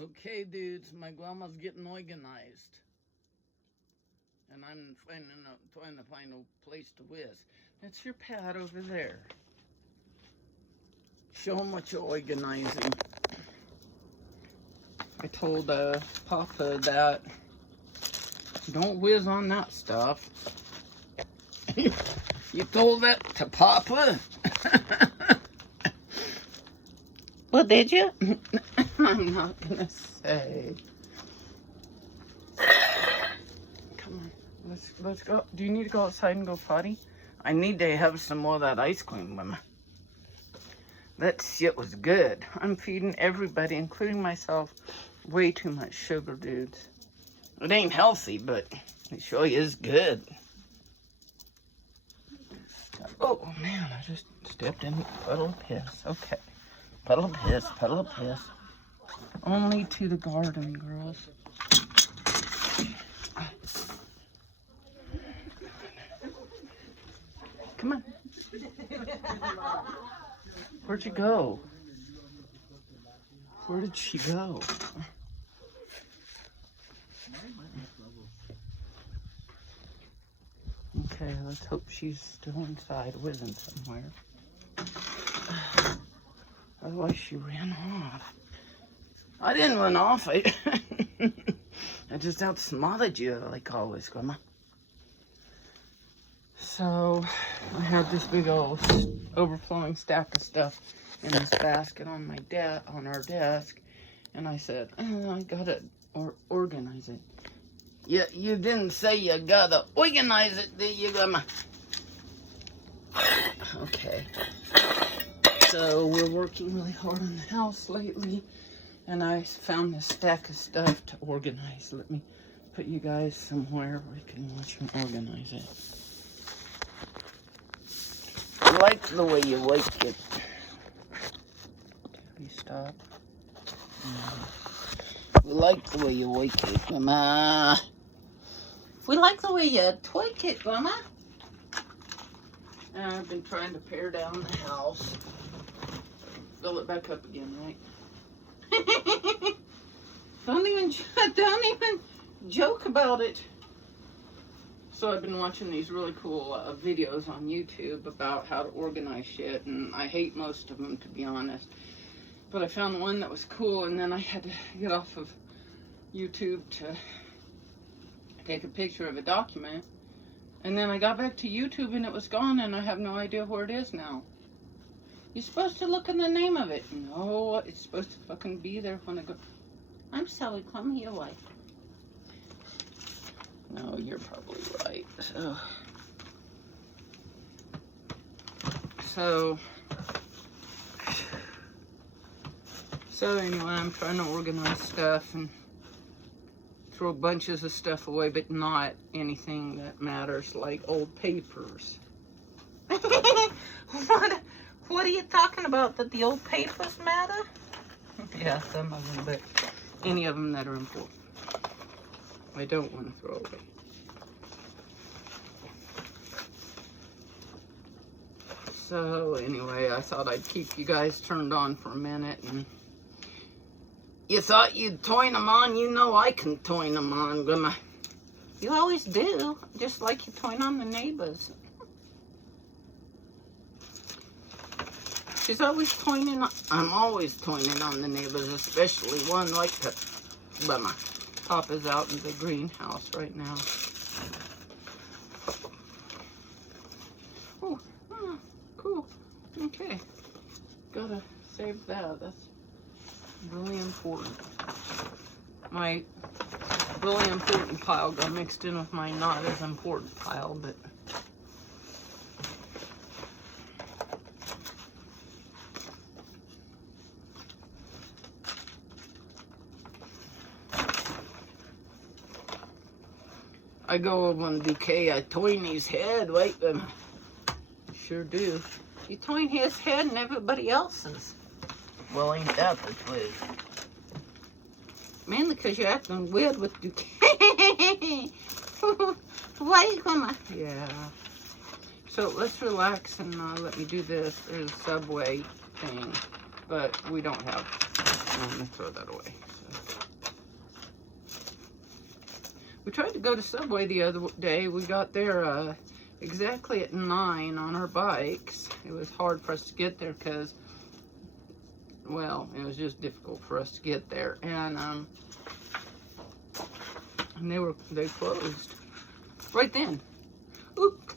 Okay, dudes, my grandma's getting organized. And I'm trying to find a place to whiz. That's your pad over there. Show them what you're organizing. I told Papa that don't whiz on that stuff. You told that to Papa? Well, did you? I'm not gonna say. Come on, let's go. Do you need to go outside and go potty? I need to have some more of that ice cream, Mama. That shit was good. I'm feeding everybody, including myself, way too much sugar, dudes. It ain't healthy, but it sure is good. Oh man, I just stepped in a puddle of piss. Okay. Puddle of piss, puddle of piss. Only to the garden, girls. Come on. Where'd you go? Where did she go? Okay, let's hope she's still inside, whizzing somewhere. Otherwise, she ran off. I didn't run off. I just outsmarted you, like always, Grandma. So, I had this big old overflowing stack of stuff in this basket on our desk, and I said, oh, I gotta organize it. You didn't say you gotta organize it, did you, Grandma? Okay. So we're working really hard on the house lately, and I found this stack of stuff to organize. Let me put you guys somewhere where you can watch me organize it. I like the way you like it. Can you stop? We like the way you like it, Grandma. We like the way you twerk it, Grandma. And I've been trying to pare down the house. Fill it back up again, right? Don't even joke about it. So I've been watching these really cool videos on YouTube about how to organize shit, and I hate most of them, to be honest. But I found one that was cool, and then I had to get off of YouTube to take a picture of a document. And then I got back to YouTube and it was gone, and I have no idea where it is now. You're supposed to look in the name of it. No, it's supposed to fucking be there when I go. I'm sorry, come here, wife. No, you're probably right. So anyway, I'm trying to organize stuff and throw bunches of stuff away, but not anything that matters, like old papers. What are you talking about? That the old papers matter? Yeah, some of them, but any of them that are important, I don't want to throw away. So anyway, I thought I'd keep you guys turned on for a minute, and you thought you'd turn them on. You know I can turn them on, Grandma. You always do, just like you turn on the neighbors. She's always turning on. I'm always turning on the neighbors, especially one like that. Grandma. Papa's out in the greenhouse right now. Oh, cool. Okay. Gotta save that. That's really important. My really important pile got mixed in with my not as important pile, but I go over and decay. I toin his head, right? Sure do. You toin his head and everybody else's. Well, ain't that the truth? Mainly because you're acting weird with decay. Why you gonna? Yeah. So let's relax and let me do this. There's a Subway thing, but we don't have. I'm gonna throw that away. So. We tried to go to Subway the other day. We got there exactly at 9 on our bikes. It was hard for us to get there because, well, it was just difficult for us to get there. And they closed right then. Oop.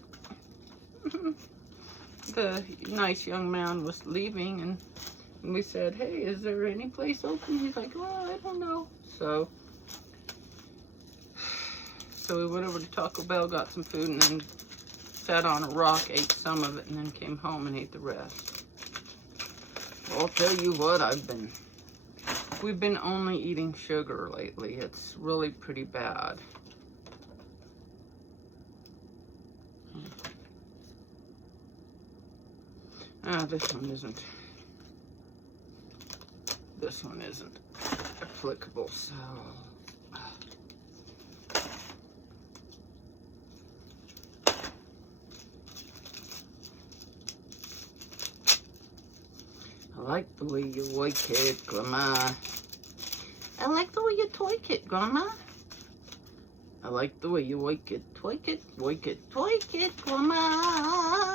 The nice young man was leaving, and we said, hey, is there any place open? He's like, well, I don't know. So we went over to Taco Bell, got some food, and then sat on a rock, ate some of it, and then came home and ate the rest. Well, I'll tell you what, we've been only eating sugar lately. It's really pretty bad. This one isn't applicable, so. I like the way you work it, Grandma. I like the way you twerk it, Grandma. I like the way you work it, twerk it, work it, twerk it, Grandma.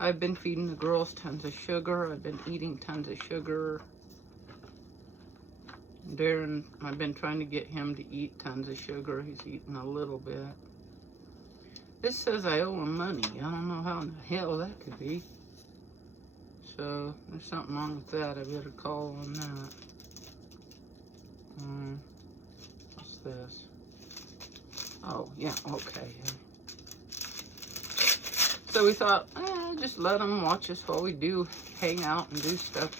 I've been feeding the girls tons of sugar. I've been eating tons of sugar. Darren, I've been trying to get him to eat tons of sugar. He's eating a little bit. This says I owe him money. I don't know how in the hell that could be. So, there's something wrong with that. I better call on that. What's this? Oh, yeah, okay. So we thought, just let them watch us while we do hang out and do stuff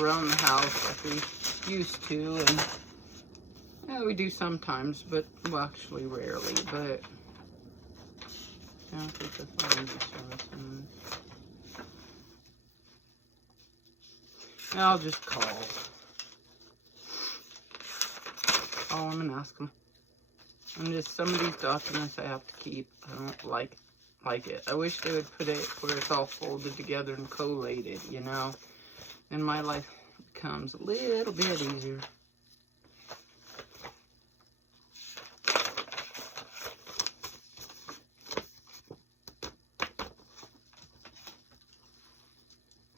around the house like we used to. And yeah, we do sometimes, but, well, actually rarely, but yeah, I think that's what I'll just call them and ask them. And just some of these documents I have to keep. I don't like it. I wish they would put it where it's all folded together and collated, you know. And my life becomes a little bit easier.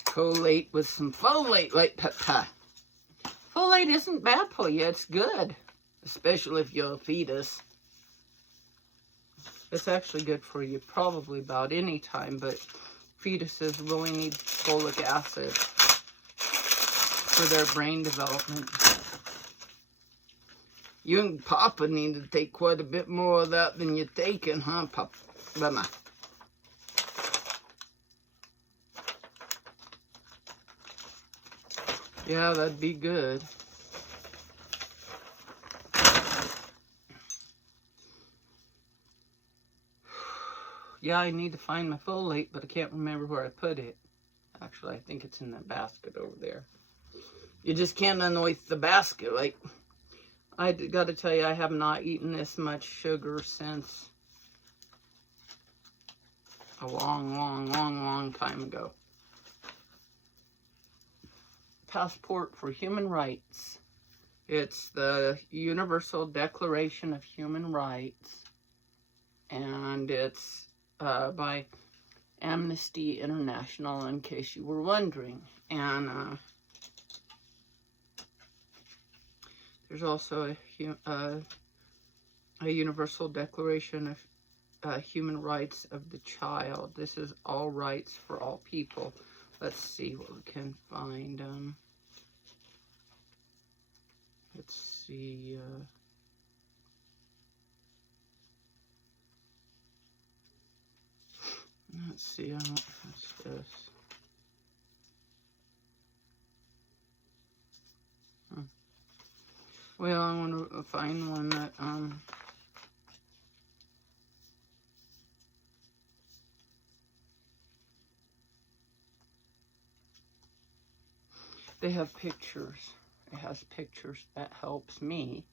Collate with some folate, like papa. Folate isn't bad for you. It's good, especially if you're a fetus. It's actually good for you probably about any time, but fetuses really need folic acid for their brain development. You and Papa need to take quite a bit more of that than you're taking, huh, Papa? Mama. Yeah, that'd be good. Yeah, I need to find my folate, but I can't remember where I put it. Actually, I think it's in that basket over there. You just can't unearth the basket. Like, I gotta tell you, I have not eaten this much sugar since a long time ago. Passport for Human Rights. It's the Universal Declaration of Human Rights. And it's by Amnesty International, in case you were wondering. And there's also a Universal Declaration of Human Rights of the Child. This is all rights for all people. Let's see what we can find. Let's see. Let's see. What's this? Well, I want to find one that they have pictures. It has pictures. That helps me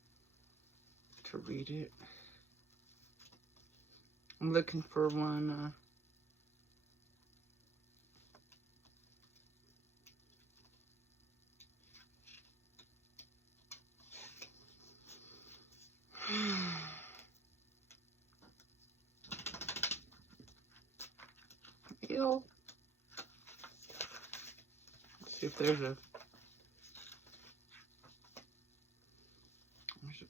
to read it. I'm looking for one. see if there's a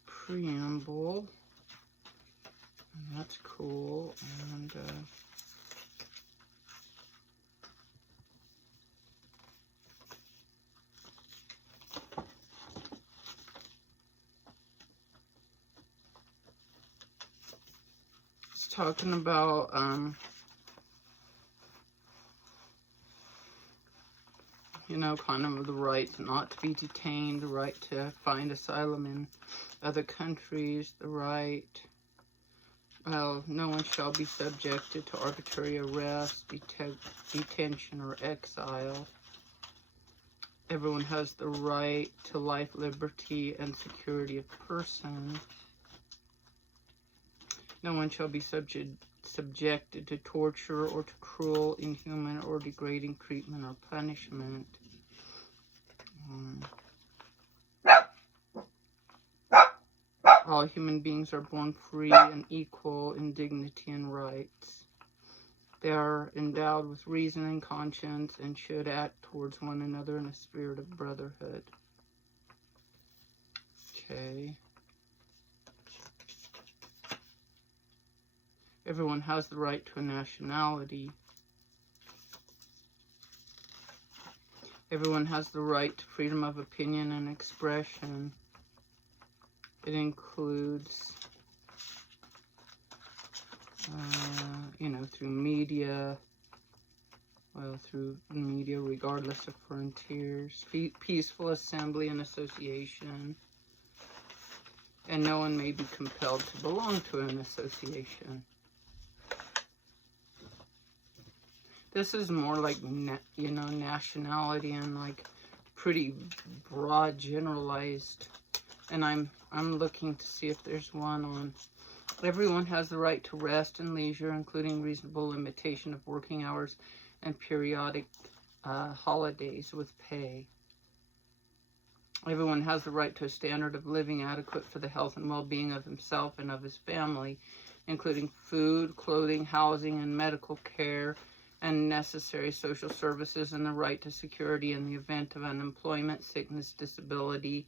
preamble. And that's cool. And it's talking about you know, kind of the right not to be detained, the right to find asylum in other countries, the right, well, no one shall be subjected to arbitrary arrest, detention, or exile. Everyone has the right to life, liberty, and security of person. No one shall be subjected to torture or to cruel, inhuman, or degrading treatment or punishment. All human beings are born free and equal in dignity and rights. They are endowed with reason and conscience and should act towards one another in a spirit of brotherhood. Okay. Everyone has the right to a nationality. Everyone has the right to freedom of opinion and expression. It includes, you know, through media, regardless of frontiers, peaceful assembly and association, and no one may be compelled to belong to an association. This is more like, you know, nationality and like pretty broad, generalized. And I'm looking to see if there's one on everyone has the right to rest and leisure, including reasonable limitation of working hours and periodic holidays with pay. Everyone has the right to a standard of living adequate for the health and well-being of himself and of his family, including food, clothing, housing, and medical care, and necessary social services, and the right to security in the event of unemployment, sickness, disability,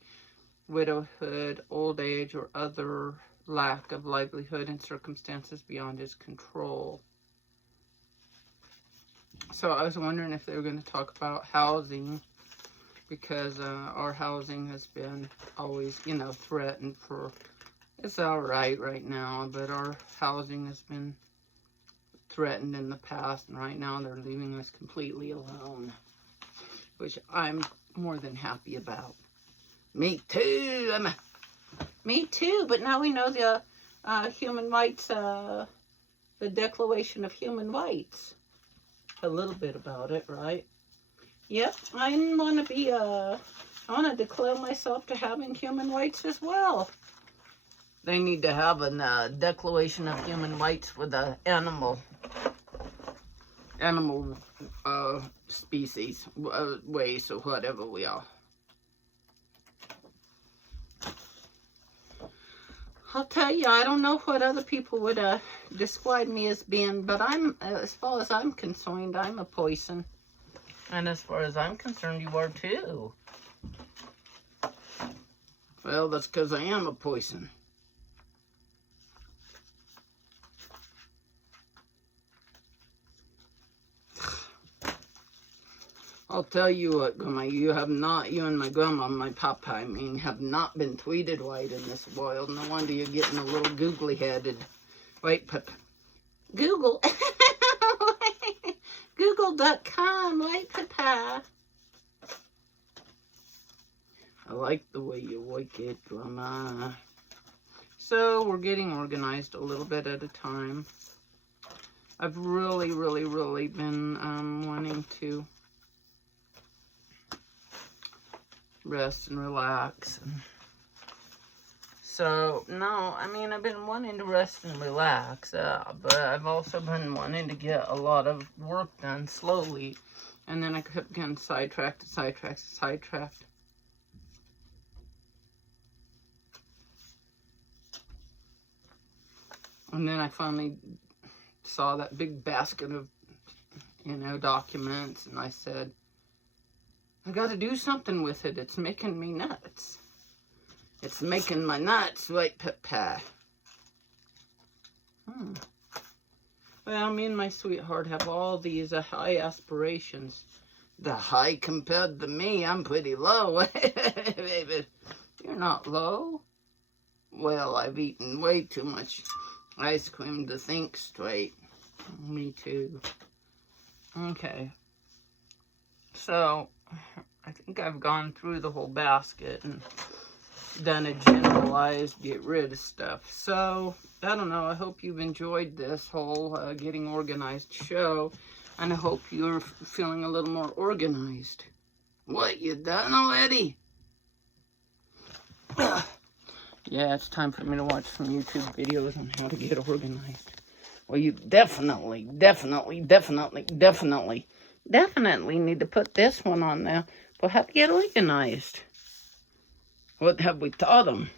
widowhood, old age, or other lack of livelihood in circumstances beyond his control. So I was wondering if they were going to talk about housing, because our housing has been always, you know, threatened for, it's all right now, but our housing has been threatened in the past, and right now they're leaving us completely alone, which I'm more than happy about. Me too. Me too. But now we know the human rights, the Declaration of Human Rights. A little bit about it, right? Yep. I want to be I want to declare myself to having human rights as well. They need to have a Declaration of Human Rights for the animal species, race, or whatever we are. I'll tell you, I don't know what other people would describe me as being, but I'm, as far as I'm concerned, I'm a poison. And as far as I'm concerned, you are too. Well, that's because I am a poison. I'll tell you what, Grandma, you and my grandma, my papa, I mean, have not been tweeted right in this world. No wonder you're getting a little googly-headed. Right, Papa? Google. Google.com, right, Papa? I like the way you work it, Grandma. So, we're getting organized a little bit at a time. I've really been wanting to rest and relax. So, no, I mean, I've been wanting to rest and relax, but I've also been wanting to get a lot of work done slowly. And then I kept getting sidetracked. And then I finally saw that big basket of, you know, documents, and I said, I got to do something with it. It's making me nuts. It's making my nuts, right, Papa? Well, me and my sweetheart have all these high aspirations. The high compared to me, I'm pretty low. Baby, you're not low. Well, I've eaten way too much ice cream to think straight. Me too. Okay. So, I think I've gone through the whole basket and done a generalized get rid of stuff. So, I don't know. I hope you've enjoyed this whole getting organized show. And I hope you're feeling a little more organized. What, you done already? Yeah, it's time for me to watch some YouTube videos on how to get organized. Well, you definitely need to put this one on there. But how to get organized. What have we taught them?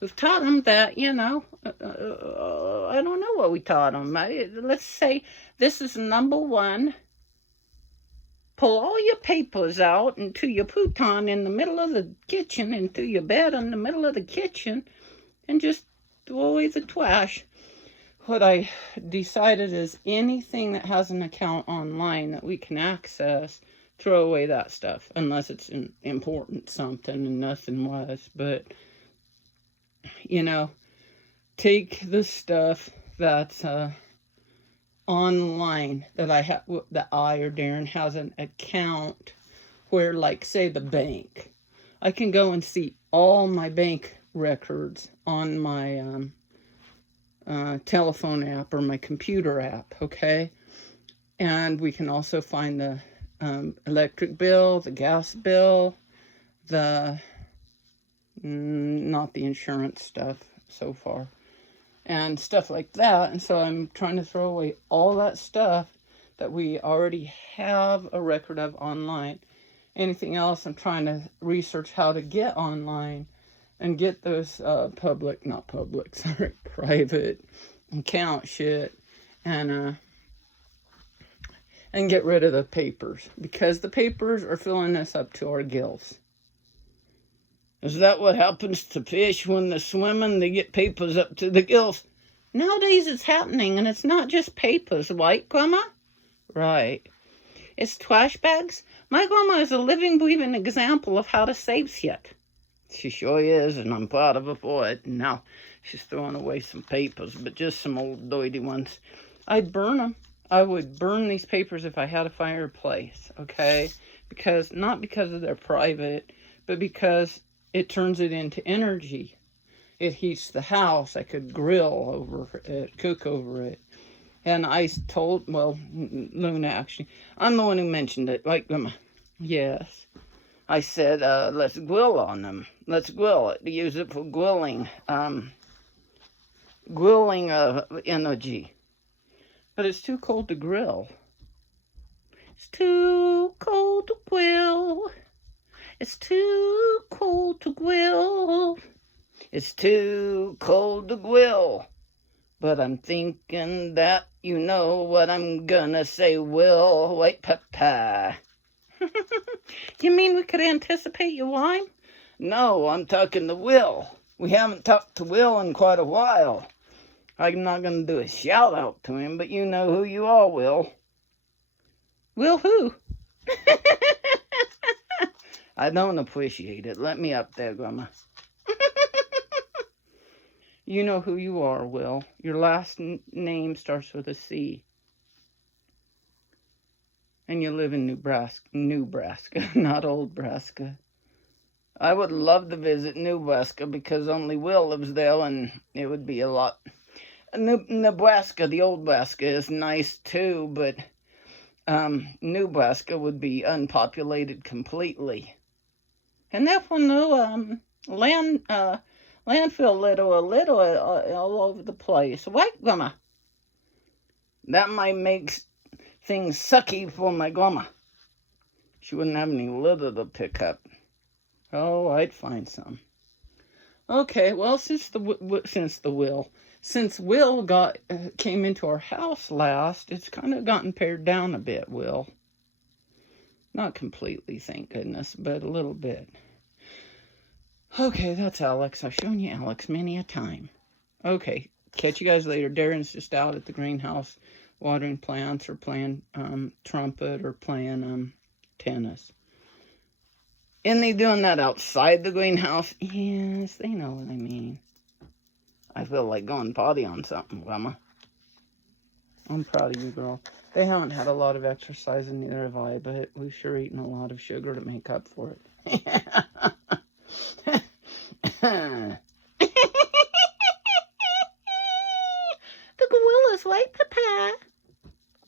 We've taught them that, you know, I don't know what we taught them. Let's say this is number 1. Pull all your papers out into your futon in the middle of the kitchen, into your bed in the middle of the kitchen, and just throw away the trash. What I decided is anything that has an account online that we can access, throw away that stuff, unless it's important something, and nothing was. But, you know, take the stuff that's online that I have, that I or Darren has an account where, like, say the bank, I can go and see all my bank records on my telephone app or my computer app, okay? And we can also find the electric bill, the gas bill, the not the insurance stuff so far, and stuff like that. And so I'm trying to throw away all that stuff that we already have a record of online. Anything else, I'm trying to research how to get online and get those private account shit, and get rid of the papers, because the papers are filling us up to our gills. Is that what happens to fish when they're swimming? They get papers up to the gills. Nowadays it's happening, and it's not just papers, right, Grandma? Right. It's trash bags. My grandma is a living, breathing example of how to save shit. She sure is, and I'm proud of her for it. Now, she's throwing away some papers, but just some old dirty ones. I'd burn them. I would burn these papers if I had a fireplace, okay? Not because they're private, but because it turns it into energy. It heats the house. I could grill over it, cook over it. And I told, well, Luna actually, I'm the one who mentioned it, right, Grandma? Yes. I said, let's grill on them. Let's grill it. Use it for grilling. Grilling energy. But it's too cold to grill. It's too cold to grill. It's too cold to grill. It's too cold to grill. But I'm thinking that you know what I'm gonna say, Will. Wait, Papa. You mean we could anticipate your line? No, I'm talking to Will. We haven't talked to Will in quite a while. I'm not going to do a shout out to him, but you know who you are, Will. Will who? I don't appreciate it. Let me up there, Grandma. You know who you are, Will. Your last name starts with a C. And you live in Nebraska, not Old Nebraska. I would love to visit Nebraska because only Will lives there, and it would be a lot. Nebraska, the old Nebraska, is nice too, but Nebraska would be unpopulated completely. And therefore, no landfill litter all over the place. Right, Grandma? That might make things sucky for my grandma. She wouldn't have any litter to pick up. Oh, I'd find some. Okay, well, since Will came into our house last, it's kind of gotten pared down a bit, Will. Not completely, thank goodness, but a little bit. Okay, that's Alex. I've shown you Alex many a time. Okay, catch you guys later. Darren's just out at the greenhouse watering plants or playing trumpet or playing tennis. Isn't they doing that outside the greenhouse? Yes, they know what I mean. I feel like going potty on something, Lemma. I'm proud of you, girl. They haven't had a lot of exercise, and neither have I, but we've sure eaten a lot of sugar to make up for it. The gorilla's white, Papa.